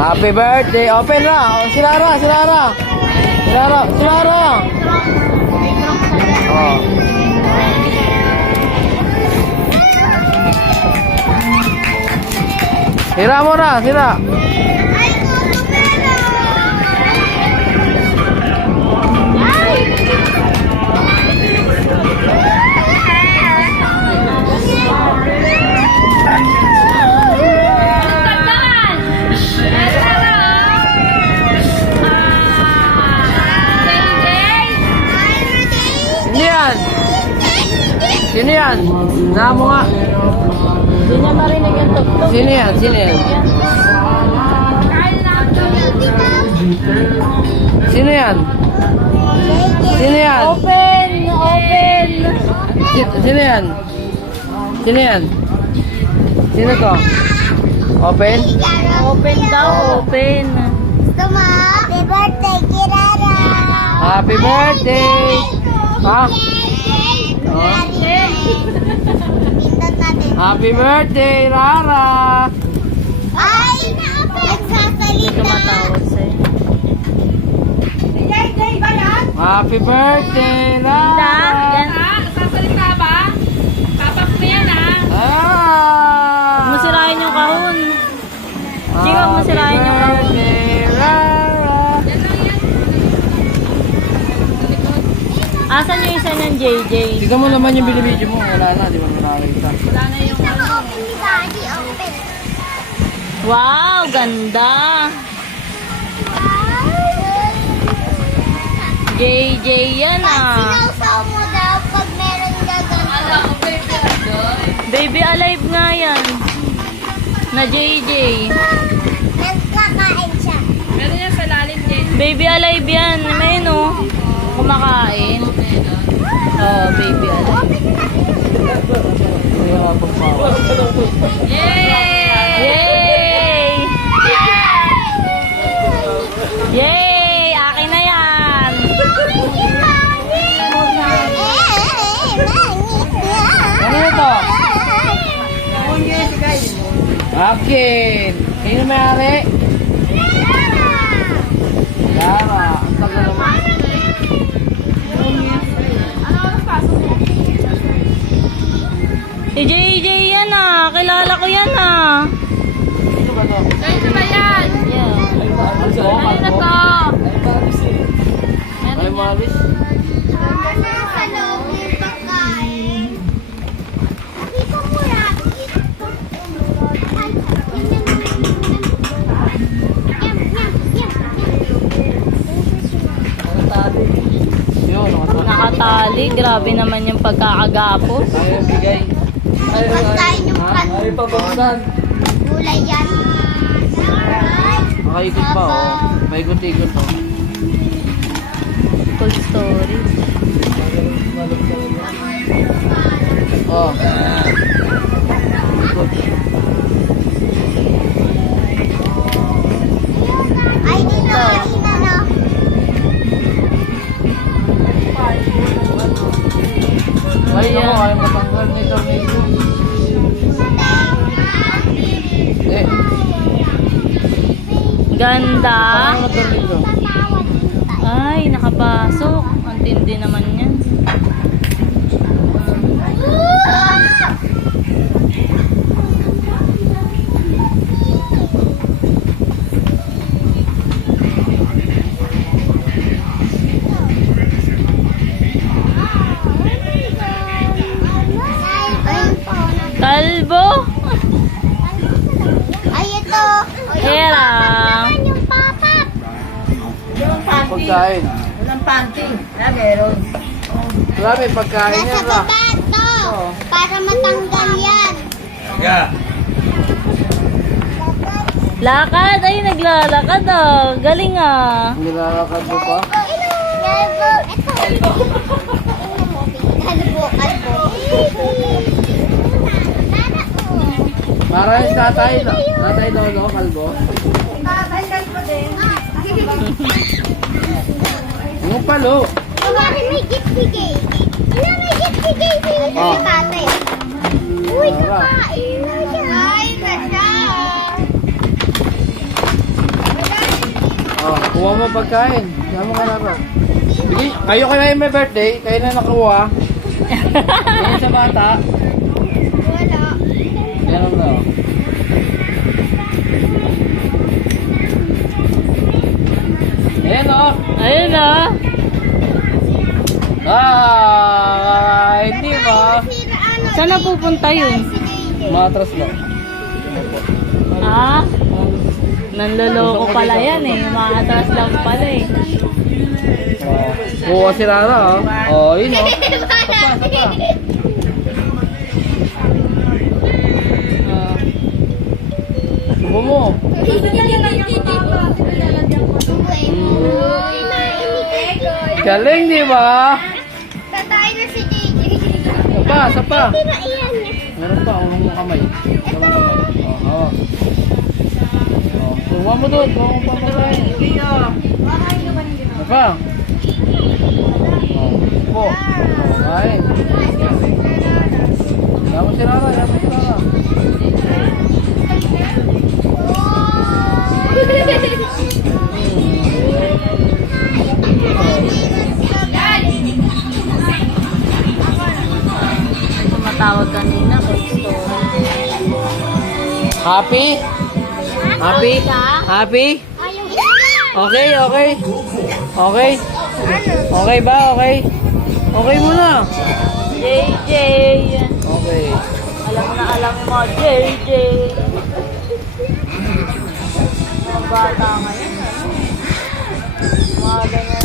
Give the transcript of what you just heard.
Happy birthday. Open na. Si Lara. Si Lara. Si Lara. Si Lara. Oh. Sira mo na. Sira. Sino yan? Saan mo nga? Hindi niya marinig yung tuktok. Sino yan? Sino yan? Sino yan? Sino yan? Open! Open! Sino yan? Sino yan? Sino to? Open? Open daw, open. Gusto mo? Happy birthday, Kirara! Happy birthday! Ha? Oh. Pindot natin. Happy birthday, Rara! Ay! Nagsasalita! Tumatawag sa'yo. Happy birthday, Rara! Yan. Sasalita ba? Papak mo yan, ah. Huwag mo sirain yung kahon. Hindi, huwag mo sirain yung kahon. birthday, Rara! Asan yung isa ng JJ? Tignan mo naman yung binibidyo mo. Wala na, di ba nakakita? Wala na yung ano. Open ni Daddy, open. Wow, ganda. JJ yan Pag ah. sinawsaw mo daw, pag meron ka ganito. Baby alive nga yan. Na JJ. Nagkakain siya. Meron yan sa lalim, Jen. Baby alive yan. May no. Kumakain. Oh, baby alive. Yay! Yay! Yay! Akin na yan. Ano ito? Akin! Sino may-ari? Lara! Ang tagal naman. Si JJ yan ah. Kilala ko yan ah. Sino ba to? Guys, ba yan? Yeah. Ano na to? Ay, Maris. Nasa loob ng pagkain. Nakita mo yan. Yun, nakatawa. Nakatali. Grabe naman yung pagkakagapos. Ayaw bigay. Pagkain yung Ayaw pabuksan. gulay yan. Makaikot pa, oh. Maikot-ikot, oh. Full story. Oh. Ay, dito kanina na. Ay, ako, ayaw matanggal nito. Eh, Ganda. ano na nito? Ay, nakapasok. Ang tindi naman yan. Kalbo. Ay, ito. Era. Yung papat. Pagkain. Walang panty. Meron. Wala, may pagkain Nasa yan ba? baba ito. Para matanggal yan. Lakad. Ay, naglalakad ah. Galing ah. Nilalakad mo pa? Kalbo. Ito. Kalbo. Kalbo. Para yung tatay no, kalbo. Yung palo. Bakit may gift bigay? Ano may gift bigay sa'yo sa tatay? Uy, kakain na siya. Ay, na siya. Kuha mo pagkain. Kaya mo kanara. Kayo may birthday. Kayo na nakuha. Kayo sa bata. Wala. Yan ang daw. Ayan o. Ayun ah. Hindi ba? Sira ano. Saan na pupunta yun? Matras lang. Ah? Nanloloko pala yan eh. Umaatras lang pala eh. Kuha si Rara oh. Yun o. Sapa. Subo mo. Galing, di ba? Tatay na si JJ. Sapa. Sino iyan niya? Meron pa, ulong mo kamay. Oo. Kuha mo doon, kuha mo pa kamay. Sapa. Po. Ay. Yaman si Rara. Tumatawag kanina kay store. Happy? Okay. Okay ba? Okay. Okay muna. JJ. Okay. Alam mo, JJ. Mga bata ngayon. Mga ganyan